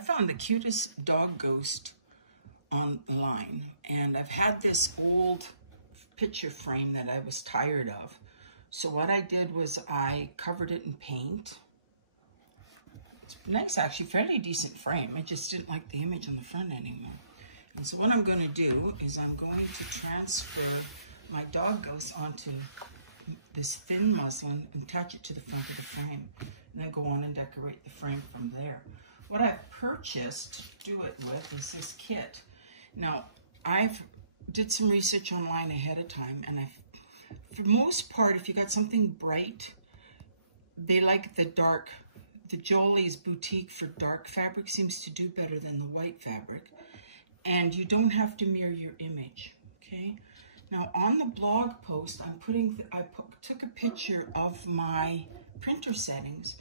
I found the cutest dog ghost online, and I've had this old picture frame that I was tired of. So what I did was I covered it in paint. It's nice, actually, fairly decent frame. I just didn't like the image on the front anymore. And so what I'm going to do is I'm going to transfer my dog ghost onto this thin muslin and attach it to the front of the frame, and then go on and decorate the frame from there. What I've purchased to do it with is this kit. Now, I've did some research online ahead of time, and for the most part, if you got something bright, they like the dark. The Jolie's Boutique for dark fabric seems to do better than the white fabric, and you don't have to mirror your image, okay? Now, on the blog post, I took a picture of my printer settings,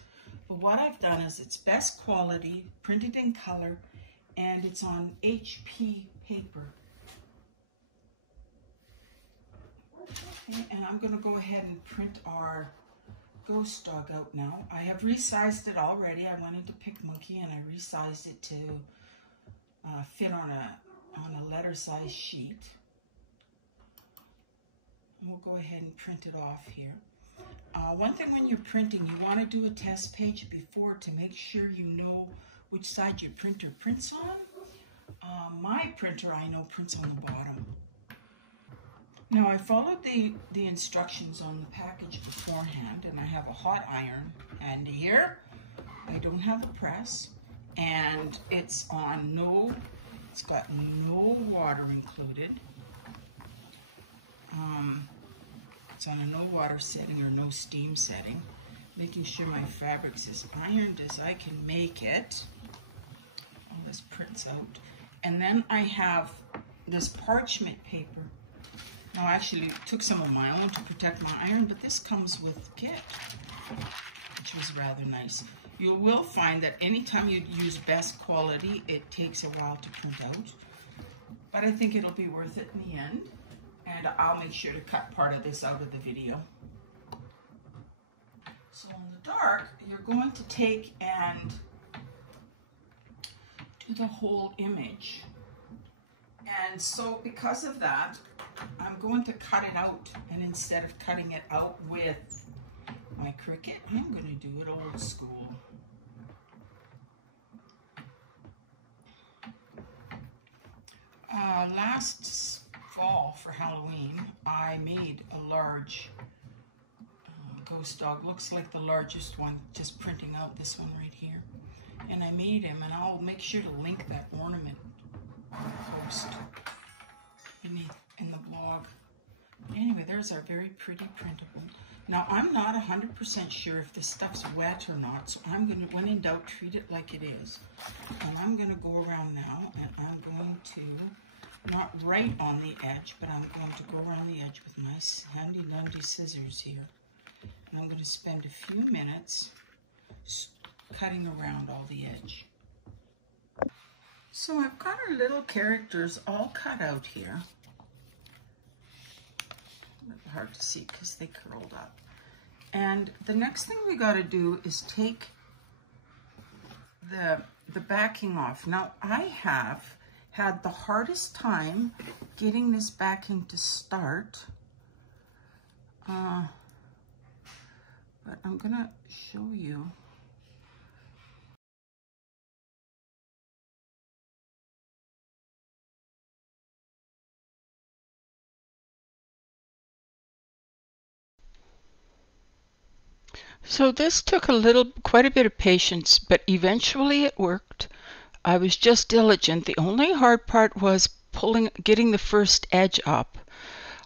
but what I've done is it's best quality, printed in color, and it's on HP paper. Okay, and I'm going to go ahead and print our ghost dog out now. I have resized it already. I went into PicMonkey and I resized it to fit on a letter size sheet. And we'll go ahead and print it off here. One thing when you're printing, you want to do a test page before to make sure you know which side your printer prints on. My printer, I know, prints on the bottom. Now, I followed the instructions on the package beforehand, and I have a hot iron handy here. I don't have a press, and it's got no water included. It's on a no water setting or no steam setting, making sure my fabric's as ironed as I can make it. All this prints out. And then I have this parchment paper. Now, I actually took some of my own to protect my iron, but this comes with the kit, which was rather nice. You will find that anytime you use best quality, it takes a while to print out, but I think it'll be worth it in the end, and I'll make sure to cut part of this out of the video. So in the dark, you're going to take and do the whole image. And so because of that, I'm going to cut it out, and instead of cutting it out with my Cricut, I'm going to do it old school. Last fall for Halloween, I made a large ghost dog. Looks like the largest one, just printing out this one right here. And I made him, and I'll make sure to link that ornament post in the blog. Anyway, there's our very pretty printable. Now, I'm not 100% sure if this stuff's wet or not, so I'm going to, when in doubt, treat it like it is. And I'm going to go around now, and I'm going to, not right on the edge, but I'm going to go around the edge with my handy dandy scissors here. And I'm going to spend a few minutes cutting around all the edge. So I've got our little characters all cut out here. A little hard to see because they curled up. And the next thing we got to do is take the backing off. Now, I have had the hardest time getting this backing to start. But I'm going to show you. So this took quite a bit of patience, but eventually it worked. I was just diligent. The only hard part was getting the first edge up.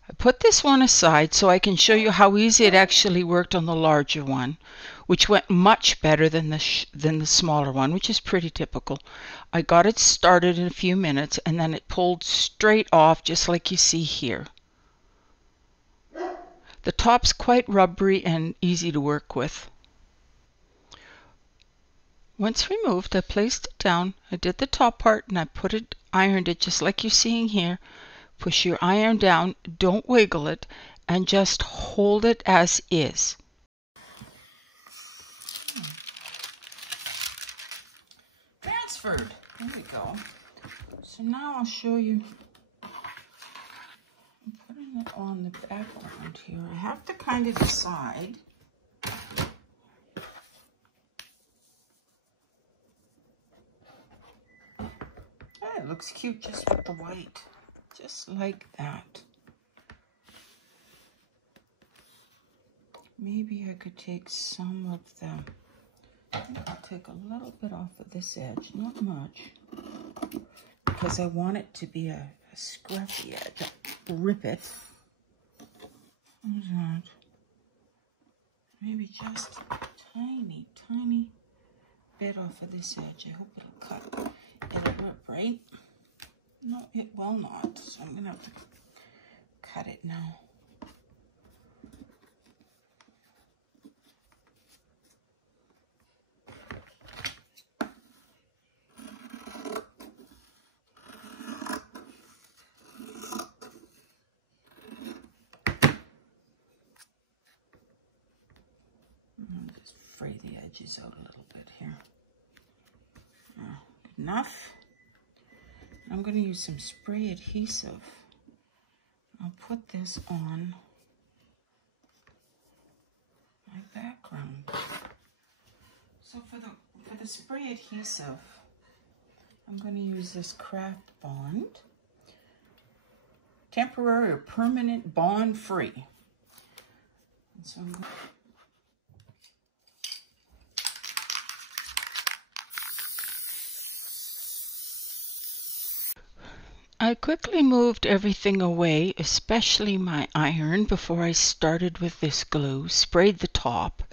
I put this one aside so I can show you how easy it actually worked on the larger one, which went much better than the smaller one, which is pretty typical. I got it started in a few minutes, and then it pulled straight off just like you see here. The top's quite rubbery and easy to work with. Once removed, I placed it down. I did the top part and I ironed it just like you're seeing here. Push your iron down, don't wiggle it, and just hold it as is. Oxford. There we go. So now I'll show you. I'm putting it on the background here. I have to kind of decide. It looks cute just with the white. Just like that. Maybe I could take some of the... I'll take a little bit off of this edge, not much, because I want it to be a scruffy edge. Rip it. How's that? Maybe just a tiny, tiny bit off of this edge. I hope it'll cut. It'll rip, right? No, it will not. So I'm going to have to cut it now. Just fray the edges out a little bit here. Enough. I'm going to use some spray adhesive. I'll put this on my background. So for the spray adhesive, I'm going to use this Craft Bond. Temporary or permanent bond free. And so I'm going I quickly moved everything away, especially my iron, before I started with this glue, sprayed the top,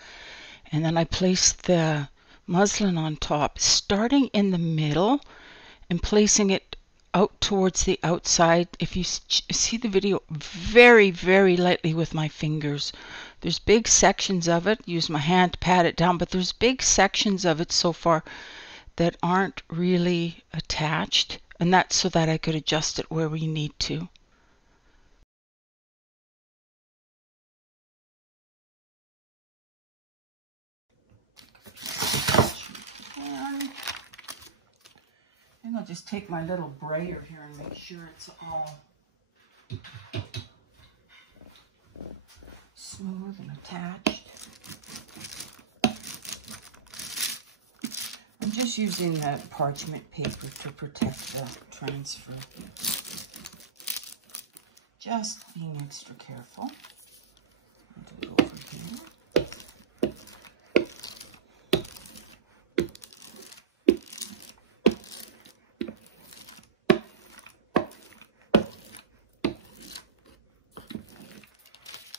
and then I placed the muslin on top, starting in the middle and placing it out towards the outside. If you see the video, very, very lightly with my fingers. There's big sections of it, use my hand to pat it down, but there's big sections of it so far that aren't really attached. And that's so that I could adjust it where we need to. And I'll just take my little brayer here and make sure it's all smooth and attached. I'm just using the parchment paper to protect the transfer. Just being extra careful. I'll do it over here.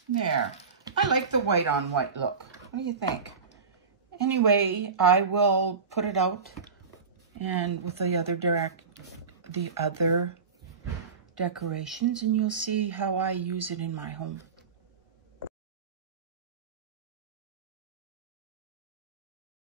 There. I like the white on white look. What do you think? Anyway, I will put it out and with the other decorations, and you'll see how I use it in my home.